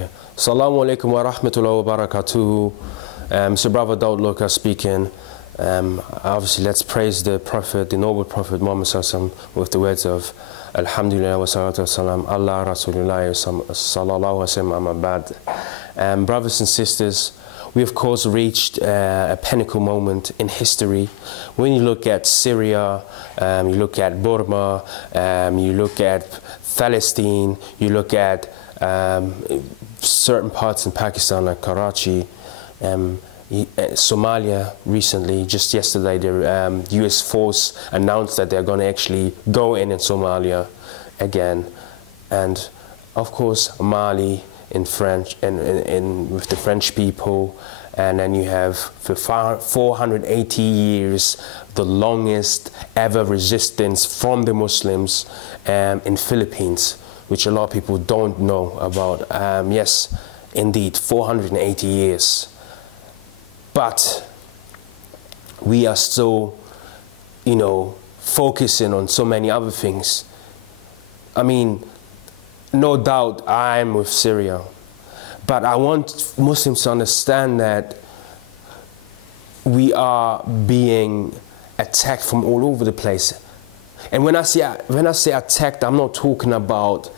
Okay. Assalamu alaikum wa rahmatullahi wa barakatuhu. So Brother Daud Luka speaking. Obviously, let's praise the Prophet, the noble Prophet Muhammad Sallallahu with the words of Alhamdulillah wa salatu wa salam, Allah Rasulullah sallallahu wasallam amma ba'd. Brothers and sisters, we of course reached a pinnacle moment in history. When you look at Syria, you look at Burma, you look at Palestine, you look at certain parts in Pakistan like Karachi, Somalia recently, just yesterday, the US force announced that they're going to actually go in Somalia again. And of course, Mali in French, and with the French people. And then you have for 480 years, the longest ever resistance from the Muslims in Philippines, which a lot of people don't know about. Yes, indeed, 480 years. But we are still, you know, focusing on so many other things. I mean, no doubt I'm with Syria, but I want Muslims to understand that we are being attacked from all over the place. And when I say attacked, I'm not talking about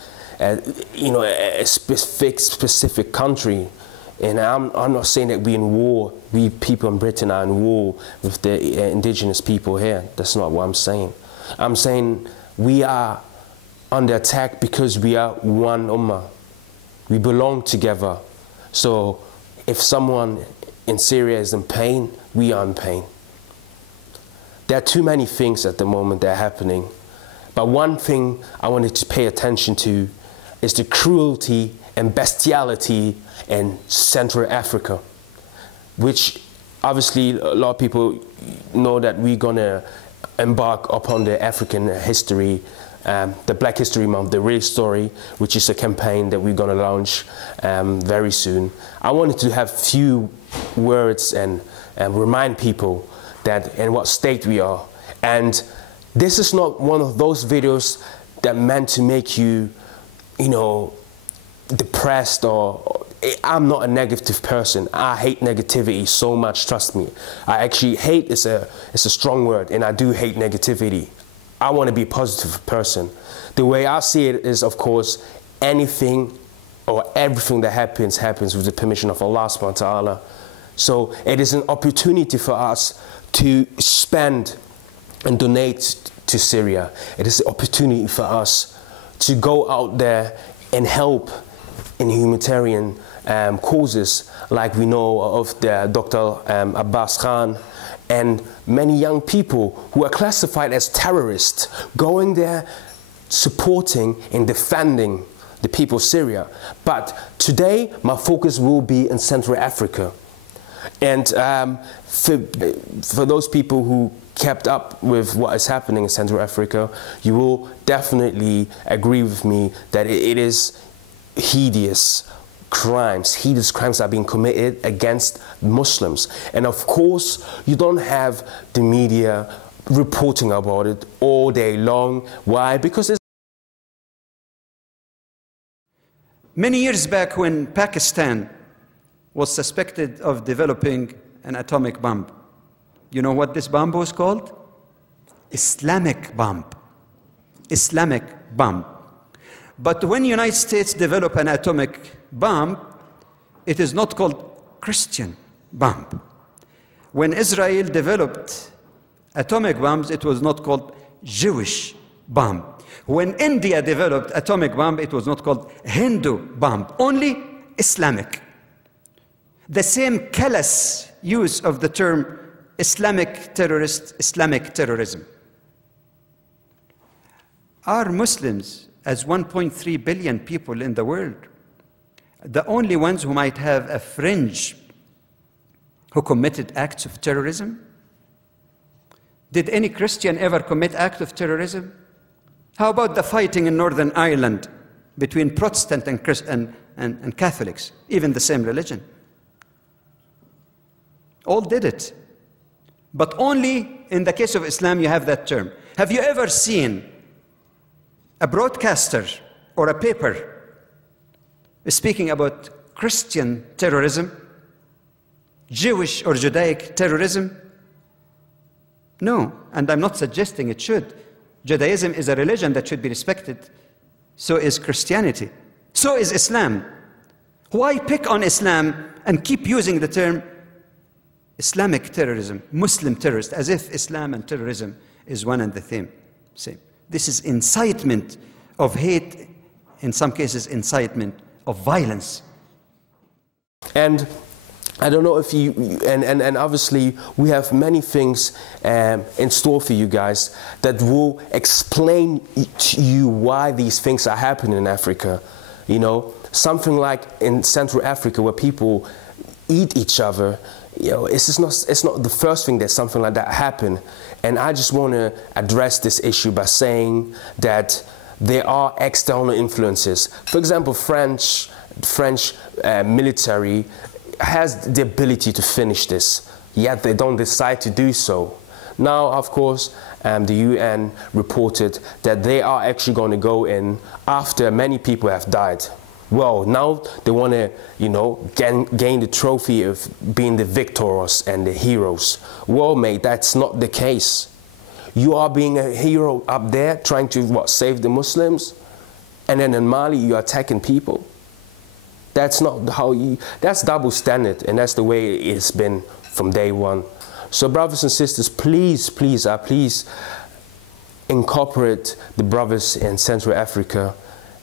you know, a specific country. And I'm not saying that we're in war, we people in Britain are in war with the indigenous people here. That's not what I'm saying. I'm saying we are under attack because we are one ummah. We belong together. So if someone in Syria is in pain, we are in pain. There are too many things at the moment that are happening. But one thing I wanted to pay attention to is the cruelty and bestiality in Central Africa, which obviously a lot of people know that we're going to embark upon the African history, the Black History Month, the real story, which is a campaign that we're going to launch very soon. I wanted to have few words and remind people that in what state we are. And this is not one of those videos that meant to make you, you know, depressed, or I'm not a negative person. I hate negativity so much, trust me. I actually hate is a strong word, and I do hate negativity. I want to be a positive person. The way I see it is, of course, anything or everything that happens with the permission of Allah subhanahu wa ta'ala. So it is an opportunity for us to spend and donate to Syria. It is an opportunity for us to go out there and help in humanitarian causes, like we know of the Dr. Abbas Khan and many young people who are classified as terrorists, going there, supporting and defending the people of Syria. But today, my focus will be in Central Africa. And for those people who kept up with what is happening in Central Africa, you will definitely agree with me that it is hideous crimes are being committed against Muslims. And of course, you don't have the media reporting about it all day long. Why? Because it's many years back, when Pakistan was suspected of developing an atomic bomb, you know what this bomb was called? Islamic bomb. Islamic bomb. But when the United States develop an atomic bomb, it is not called Christian bomb. When Israel developed atomic bombs, it was not called Jewish bomb. When India developed atomic bomb, it was not called Hindu bomb, only Islamic. The same callous use of the term Islamic terrorist, Islamic terrorism. Are Muslims, as 1.3 billion people in the world, the only ones who might have a fringe who committed acts of terrorism? Did any Christian ever commit acts of terrorism? How about the fighting in Northern Ireland between Protestant and Catholics, even the same religion? All did it. But only in the case of Islam you have that term. Have you ever seen a broadcaster or a paper speaking about Christian terrorism, Jewish or Judaic terrorism? No, and I'm not suggesting it should. Judaism is a religion that should be respected. So is Christianity. So is Islam. Why pick on Islam and keep using the term Islamic terrorism, Muslim terrorist, as if Islam and terrorism is one and the same? This is incitement of hate, in some cases incitement of violence. And I don't know if you, and obviously we have many things in store for you guys that will explain to you why these things are happening in Africa. You know, something like in Central Africa where people eat each other, you know, it's not the first thing that something like that happened. And I just want to address this issue by saying that there are external influences. For example, French military has the ability to finish this, yet they don't decide to do so. Now, of course, the UN reported that they are actually going to go in after many people have died. Well, now they want to, you know, gain the trophy of being the victors and the heroes. Well, mate, that's not the case. You are being a hero up there trying to, what, save the Muslims? And then in Mali, you're attacking people? That's not how you, that's double standard, and that's the way it's been from day one. So brothers and sisters, please, please incorporate the brothers in Central Africa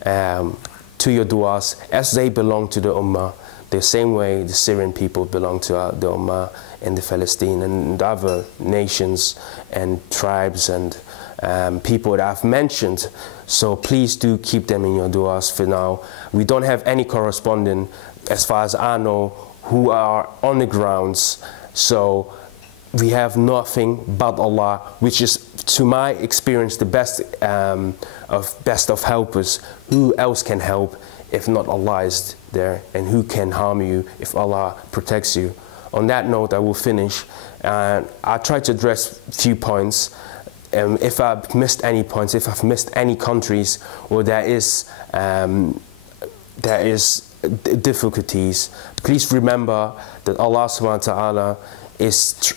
to your du'as, as they belong to the Ummah, the same way the Syrian people belong to the Ummah, and the Palestine and other nations and tribes and people that I've mentioned. So please do keep them in your du'as for now. We don't have any correspondent, as far as I know, who are on the grounds. So we have nothing but Allah, which is, to my experience, the best of helpers. Who else can help if not Allah is there? And who can harm you if Allah protects you? On that note, I will finish. I'll try to address a few points. If I've missed any points, if I've missed any countries where there is difficulties, please remember that Allah subhanahu wa ta'ala is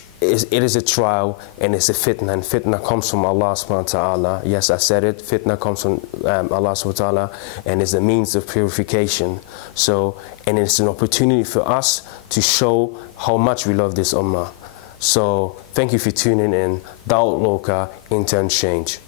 a trial, and it's a fitna, and fitna comes from Allah subhanahu wa ta'ala. Yes, I said it, fitna comes from Allah subhanahu wa ta'ala, and is a means of purification. So, and it's an opportunity for us to show how much we love this ummah. So, thank you for tuning in. Da'wat Loka, Intent Change.